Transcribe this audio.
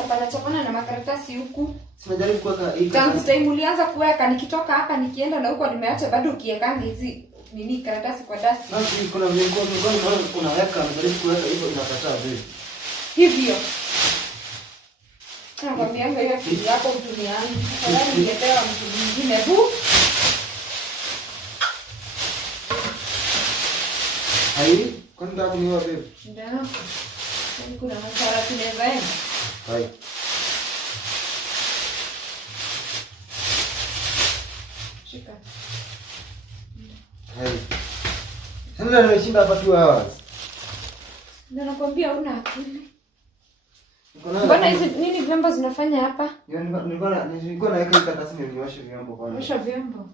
unachapana na makaratasi huku. Sinajaribu kuweka hii. Tangu time ulianza kuweka nikitoka hapa nikienda na huko nimeacha bado ukiekanga hizi nini karatasi kwa dust. Basi kuna viongozi unaweka unajaribu kuweka hivyo inakataa vile. Hivyo. Nakwambianga hiyo kitu yako mtumiani. Afadhali ningepewa mtu mwingine tu. Hai, kwani ndio kuniwa vile? Ndio. Kuna masara tunaweza enda. Hai. Shika. Hai. Sasa nimeshinda hapa 2 hours. Ndio nakwambia una akili. Mbona hizi nini vyombo zinafanya hapa? Nilikuwa naweka karatasi nioshe vyombo kwanza. Osha vyombo.